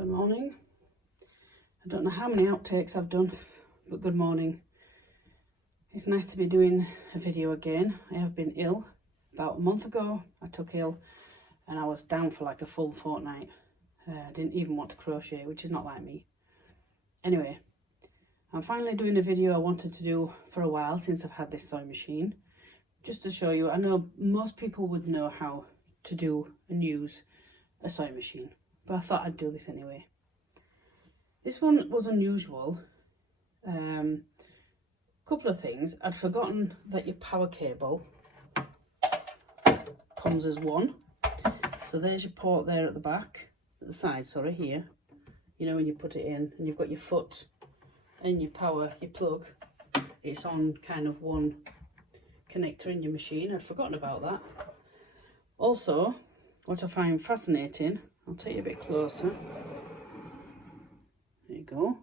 Good morning. I don't know how many outtakes I've done, but good morning. It's nice to be doing a video again. I have been ill. About a month ago I took ill and I was down for like a full fortnight. I didn't even want to crochet, which is not like me. Anyway, I'm finally doing a video I wanted to do for a while since I've had this sewing machine. Just to show you, I know most people would know how to do and use a sewing machine, but I thought I'd do this anyway. This one was unusual. Couple of things. I'd forgotten that your power cable comes as one. So there's your port there at the back, at the side, sorry, here. You know, when you put it in and you've got your foot and your power, your plug, it's on kind of one connector in your machine. I'd forgotten about that. Also, what I find fascinating, I'll take you a bit closer. There you go.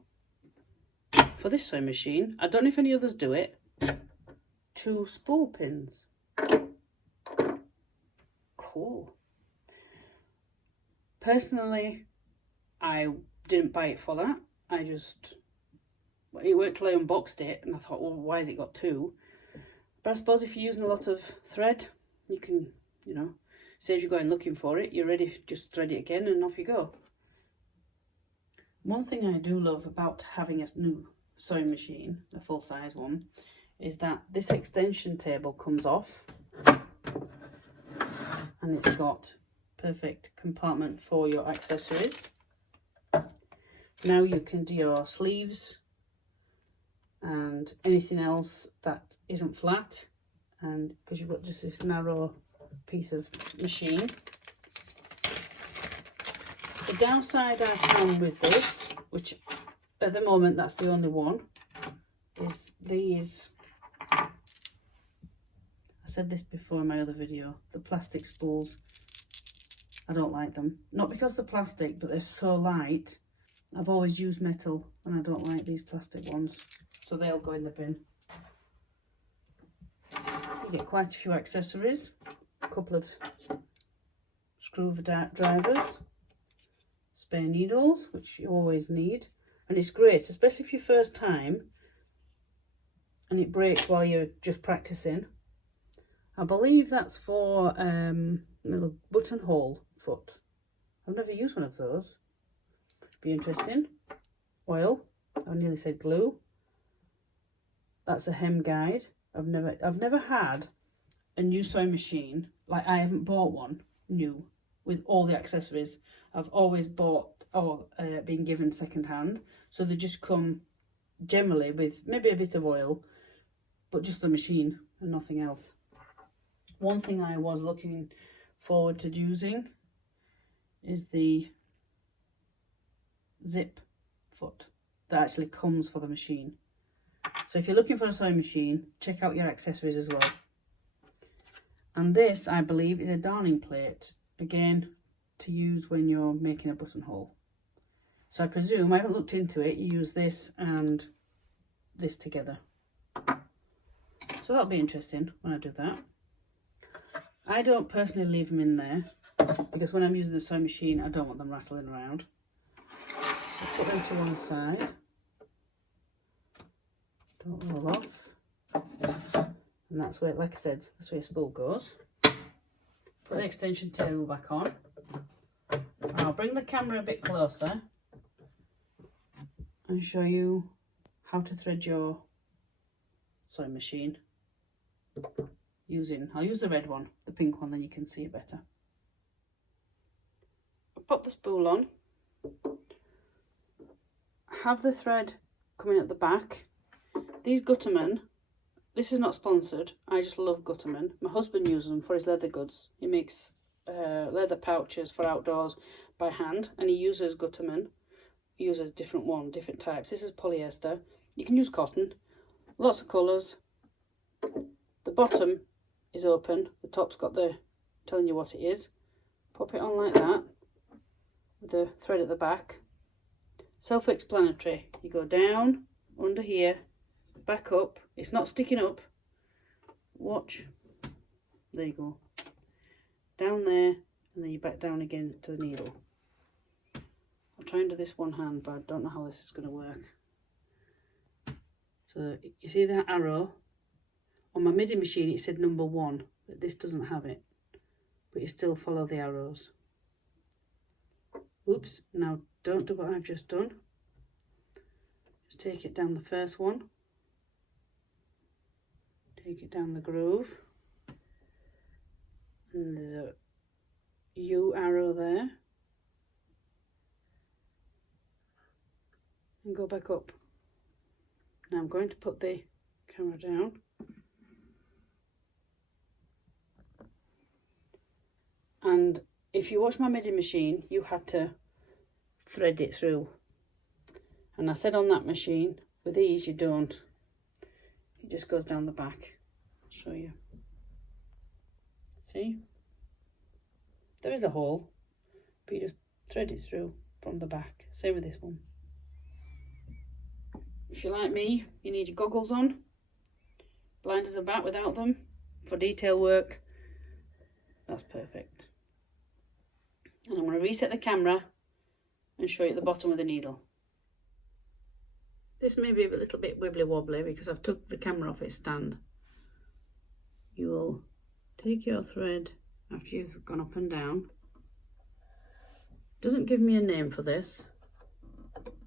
For this sewing machine, I don't know if any others do it, 2 spool pins. Cool. Personally, I didn't buy it for that. It worked till I unboxed it and I thought, well, why has it got 2? But I suppose if you're using a lot of thread, you can, you know, say if you're going looking for it, you're ready, just thread it again and off you go. One thing I do love about having a new sewing machine, a full-size one, is that this extension table comes off and it's got perfect compartment for your accessories. Now you can do your sleeves and anything else that isn't flat, and because you've got just this narrow piece of machine. The downside I found with this, which at the moment that's the only one, is these, I said this before in my other video, the plastic spools. I don't like them. Not because they're plastic, but they're so light. I've always used metal and I don't like these plastic ones, so they'll go in the bin. You get quite a few accessories, a couple of screwdrivers, spare needles, which you always need, and it's great, especially if your first time and it breaks while you're just practicing. I believe that's for a little buttonhole foot. I've never used one of those. Be interesting. Oil. I nearly said glue. That's a hem guide. I've never had a new sewing machine. Like, I haven't bought one new with all the accessories. I've always bought or been given second hand. So they just come generally with maybe a bit of oil, but just the machine and nothing else. One thing I was looking forward to using is the zip foot that actually comes for the machine. So if you're looking for a sewing machine, check out your accessories as well. And this, I believe, is a darning plate, again, to use when you're making a buttonhole. So I presume, I haven't looked into it, you use this and this together. So that'll be interesting when I do that. I don't personally leave them in there because when I'm using the sewing machine, I don't want them rattling around. I'll put them to one side. Don't roll off. And that's where, like I said, that's where your spool goes. Put the extension table back on. I'll bring the camera a bit closer and show you how to thread your sewing machine. I'll use the red one, the pink one, then you can see it better. Pop the spool on. Have the thread coming at the back. These Gutterman, this is not sponsored, I just love Gutterman. My husband uses them for his leather goods. He makes leather pouches for outdoors by hand, and he uses Gutterman. He uses different types. This is polyester. You can use cotton, lots of colours. The bottom is open, the top's got the telling you what it is. Pop it on like that with the thread at the back. Self-explanatory. You go down under here, back up. It's not sticking up. Watch. There you go. Down there, and then you back down again to the needle. I'll try and do this one hand, but I don't know how this is going to work. So you see that arrow? On my MIDI machine it said number 1, but this doesn't have it. But you still follow the arrows. Oops, now don't do what I've just done. Just take it down the first one. Take it down the groove. And there's a U arrow there. And go back up. Now I'm going to put the camera down. And if you watch my MIDI machine, you had to thread it through. And I said on that machine, with these you don't. It just goes down the back. I'll show you. See? There is a hole, but you just thread it through from the back. Same with this one. If you're like me, you need your goggles on. Blind as a bat without them. For detail work, that's perfect. And I'm going to reset the camera and show you at the bottom of the needle. This may be a little bit wibbly wobbly because I've took the camera off its stand. You will take your thread after you've gone up and down. Doesn't give me a name for this,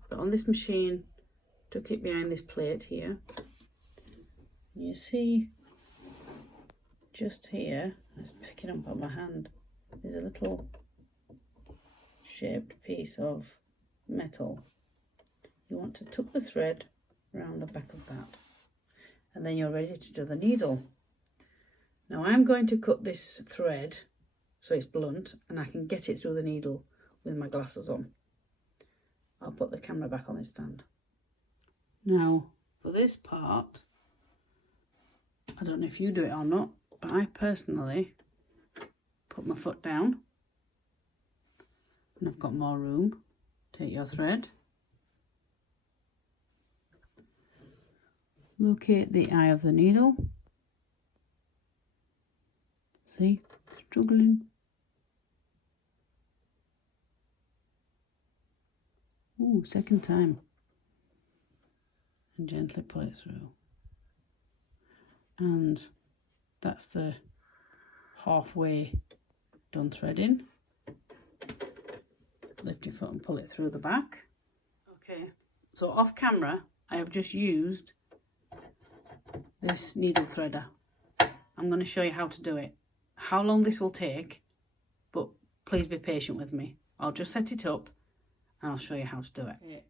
but on this machine, took it behind this plate here. You see just here, it's picking up on my hand, there's a little shaped piece of metal. You want to tuck the thread around the back of that, and then you're ready to do the needle. Now I'm going to cut this thread so it's blunt and I can get it through the needle with my glasses on. I'll put the camera back on its stand. Now for this part, I don't know if you do it or not, but I personally put my foot down and I've got more room. Take your thread, locate the eye of the needle. See, struggling. Ooh, second time. And gently pull it through. And that's the halfway done threading. Lift your foot and pull it through the back. Okay, so off camera, I have just used this needle threader. I'm going to show you how to do it. How long this will take, but please be patient with me. I'll just set it up and I'll show you how to do it. Okay.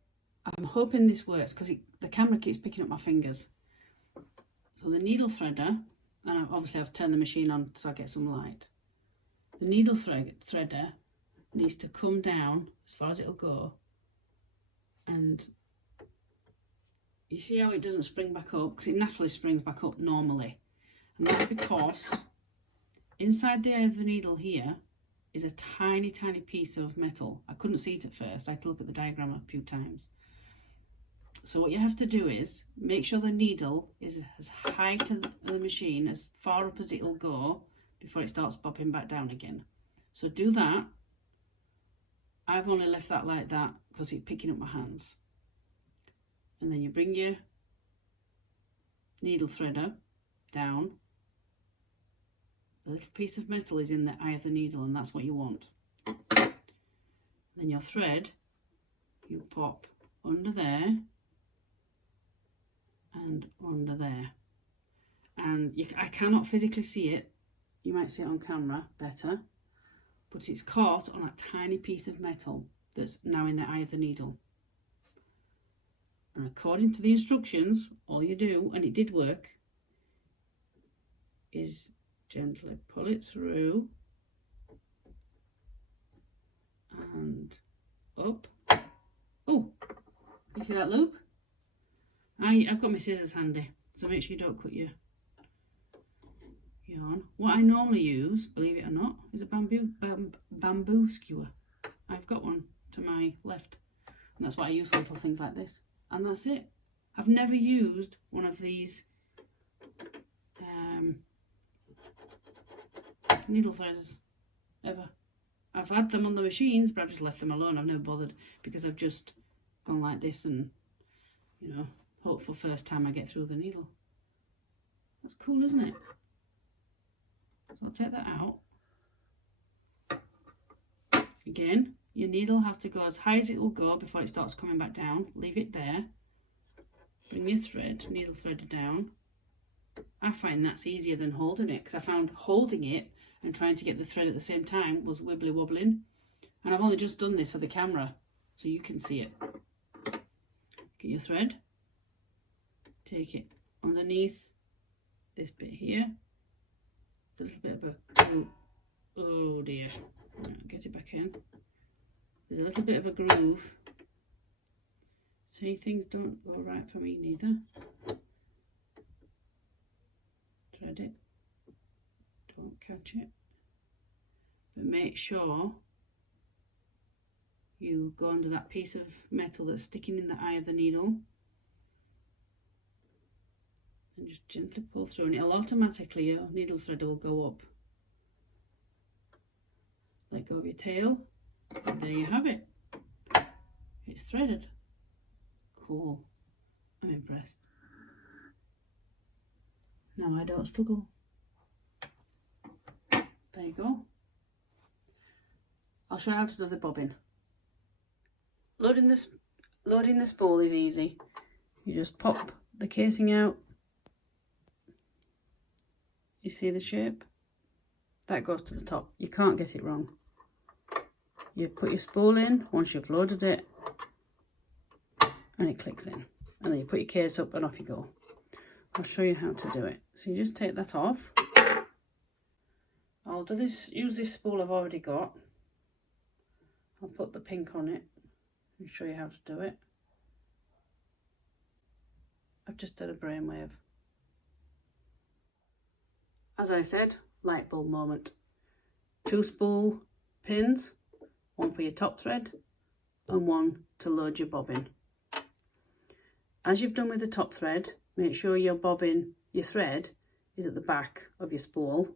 I'm hoping this works because the camera keeps picking up my fingers. So the needle threader, and obviously I've turned the machine on so I get some light. The needle threader needs to come down as far as it'll go, and you see how it doesn't spring back up, because it naturally springs back up normally, and that's because inside the eye of the needle here is a tiny piece of metal. I couldn't see it at first, I had to look at the diagram a few times. So what you have to do is make sure the needle is as high to the machine, as far up as it'll go, before it starts popping back down again. So do that. I've only left that like that because it's picking up my hands. And then you bring your needle threader down. The little piece of metal is in the eye of the needle, and that's what you want. Then your thread, you pop under there and under there. And I cannot physically see it. You might see it on camera better. But it's caught on a tiny piece of metal that's now in the eye of the needle. And according to the instructions, all you do, and it did work, is gently pull it through and up. Oh, you see that loop? I've got my scissors handy, so make sure you don't cut your yarn. What I normally use, believe it or not, is a bamboo skewer. I've got one to my left, and that's what I use for little things like this. And that's it. I've never used one of these needle threaders ever. I've had them on the machines, but I've just left them alone. I've never bothered because I've just gone like this and, you know, hope for first time I get through the needle. That's cool, isn't it? So I'll take that out. Again, your needle has to go as high as it will go before it starts coming back down. Leave it there. Bring your thread, needle thread down. I find that's easier than holding it, because I found holding it and trying to get the thread at the same time was wibbly wobbling. And I've only just done this for the camera, so you can see it. Get your thread, take it underneath this bit here. It's a little bit of a, oh dear, get it back in. There's a little bit of a groove. See, things don't go right for me neither. Thread it, don't catch it, but make sure you go under that piece of metal that's sticking in the eye of the needle and just gently pull through, and it'll automatically, your needle thread will go up. Let go of your tail, and there you have it. It's threaded. Cool. I'm impressed. Now I don't struggle. There you go. I'll show you how to do the bobbin. Loading the spool is easy. You just pop the casing out. You see the shape? That goes to the top. You can't get it wrong. You put your spool in once you've loaded it, and it clicks in. And then you put your case up and off you go. I'll show you how to do it. So you just take that off. I'll do this, use this spool I've already got. I'll put the pink on it and show you how to do it. I've just done a brainwave. As I said, light bulb moment. 2 spool pins, one for your top thread and one to load your bobbin. As you've done with the top thread, make sure your bobbin, your thread, is at the back of your spool.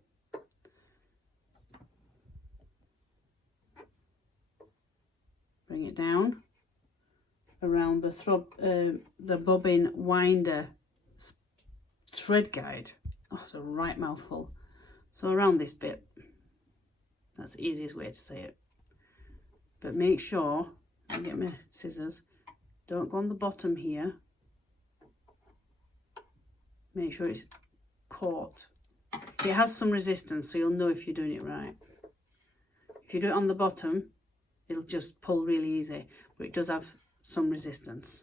Bring it down around the bobbin winder thread guide. Oh, it's a right mouthful. So around this bit. That's the easiest way to say it. But make sure, I get my scissors, don't go on the bottom here. Make sure it's caught. It has some resistance, so you'll know if you're doing it right. If you do it on the bottom, it'll just pull really easy, but it does have some resistance.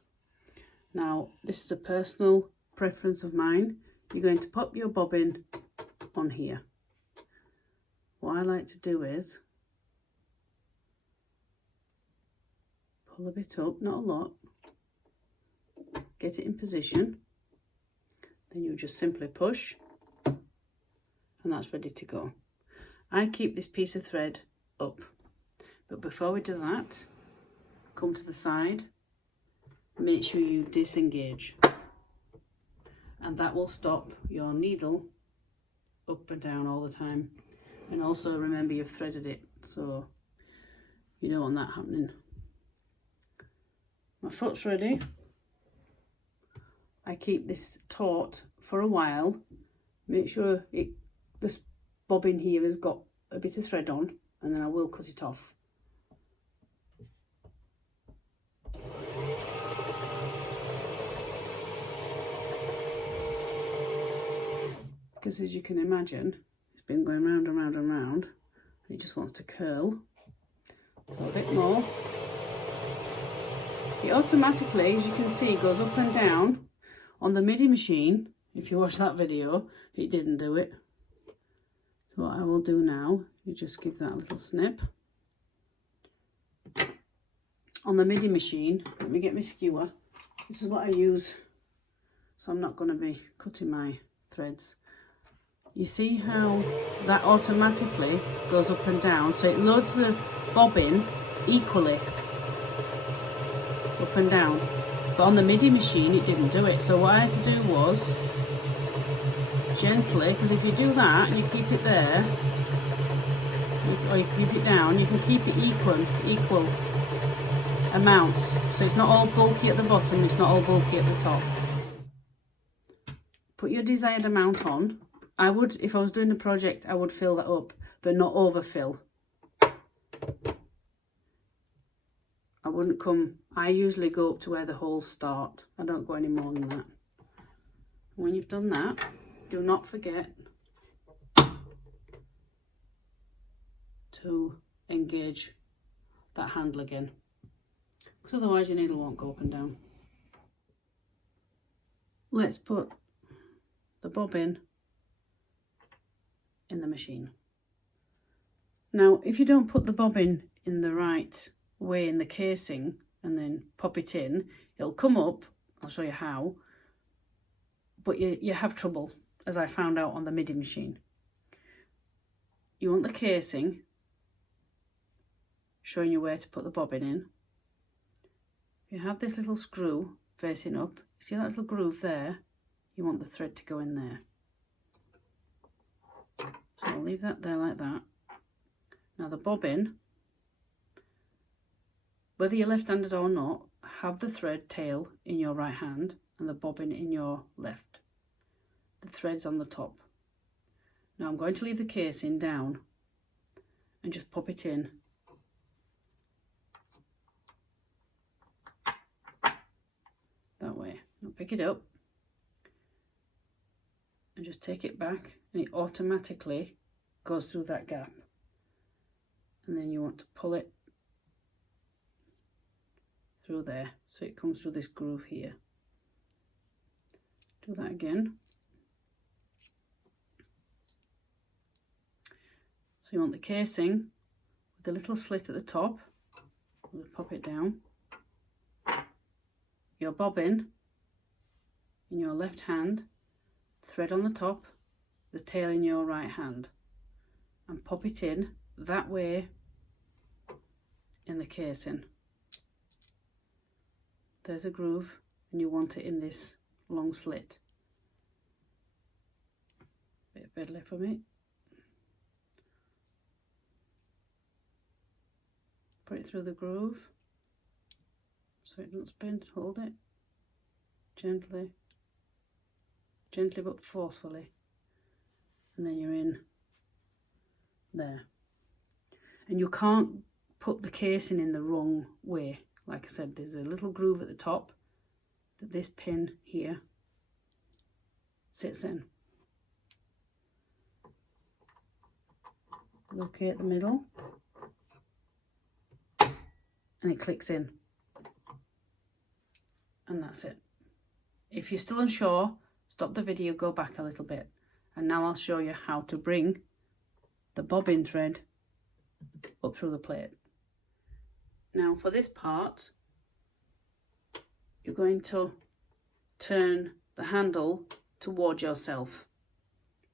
Now, this is a personal preference of mine. You're going to pop your bobbin on here. What I like to do is pull a bit up, not a lot, get it in position. Then you just simply push, and that's ready to go. I keep this piece of thread up, but before we do that, come to the side, make sure you disengage, and that will stop your needle up and down all the time. And also remember you've threaded it, so you don't want that happening. My foot's ready. I keep this taut for a while. Make sure this bobbin here has got a bit of thread on, and then I will cut it off. Because as you can imagine, it's been going round and round and round, and it just wants to curl. So a bit more. It automatically, as you can see, goes up and down. On the MIDI machine, if you watch that video, it didn't do it. So what I will do now, you just give that a little snip. On the MIDI machine, let me get my skewer. This is what I use, so I'm not going to be cutting my threads. You see how that automatically goes up and down, so it loads the bobbin equally up and down. But on the MIDI machine it didn't do it, so what I had to do was gently, because if you do that and you keep it there, or you keep it down, you can keep it equal amounts. So it's not all bulky at the bottom, it's not all bulky at the top. Put your desired amount on. I would, if I was doing the project, I would fill that up, but not overfill. I wouldn't come, I usually go up to where the holes start. I don't go any more than that. When you've done that, do not forget to engage that handle again, because otherwise your needle won't go up and down. Let's put the bobbin in the machine. Now, if you don't put the bobbin in the right way in the casing and then pop it in, it'll come up. I'll show you how, but you have trouble, as I found out on the MIDI machine. You want the casing showing you where to put the bobbin in. You have this little screw facing up. See that little groove there? You want the thread to go in there. So I'll leave that there like that. Now the bobbin, whether you're left-handed or not, have the thread tail in your right hand and the bobbin in your left. The thread's on the top. Now I'm going to leave the casing down and just pop it in. That way. Now pick it up and just take it back, and it automatically goes through that gap. And then you want to pull it through there, so it comes through this groove here. Do that again. So you want the casing with a little slit at the top. We'll pop it down. Your bobbin in your left hand, thread on the top, the tail in your right hand, and pop it in that way in the casing. There's a groove, and you want it in this long slit. Bit of fiddly for me. Put it through the groove so it doesn't spin. Hold it gently, gently but forcefully, and then you're in there. And you can't put the casing in the wrong way. Like I said, there's a little groove at the top that this pin here sits in. Locate the middle and it clicks in, and that's it. If you're still unsure, stop the video, go back a little bit, and now I'll show you how to bring the bobbin thread up through the plate. Now for this part, you're going to turn the handle towards yourself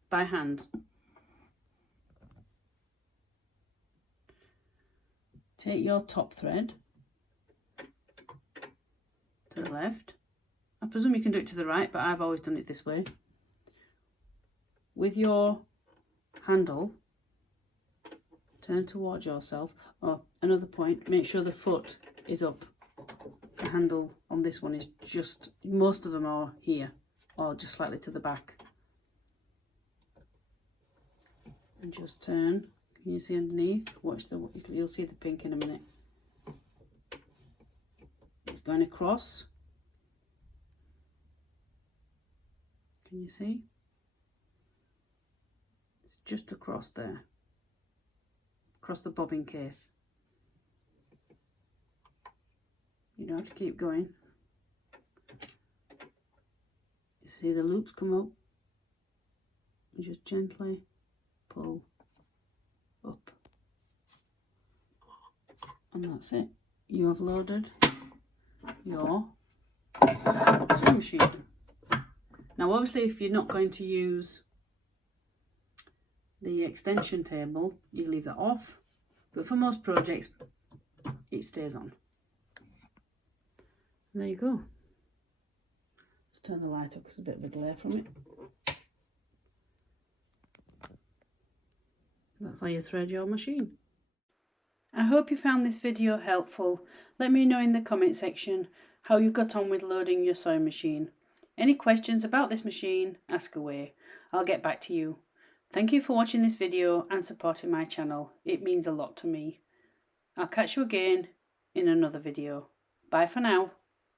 by hand. Take your top thread to the left. I presume you can do it to the right, but I've always done it this way. With your handle, turn towards yourself. Oh, another point, make sure the foot is up. The handle on this one is just, most of them are here, or just slightly to the back. And just turn. Can you see underneath? Watch the, you'll see the pink in a minute. It's going across. Can you see? It's just across there. Across the bobbin case. You don't have to keep going. You see the loops come up. You just gently pull up. And that's it. You have loaded your sewing machine. Now obviously if you're not going to use the extension table, you leave that off, but for most projects it stays on. And there you go. Let's turn the light up because there's a bit of a glare from it. That's how you thread your machine. I hope you found this video helpful. Let me know in the comment section how you got on with loading your sewing machine. Any questions about this machine, ask away. I'll get back to you. Thank you for watching this video and supporting my channel. It means a lot to me. I'll catch you again in another video. Bye for now.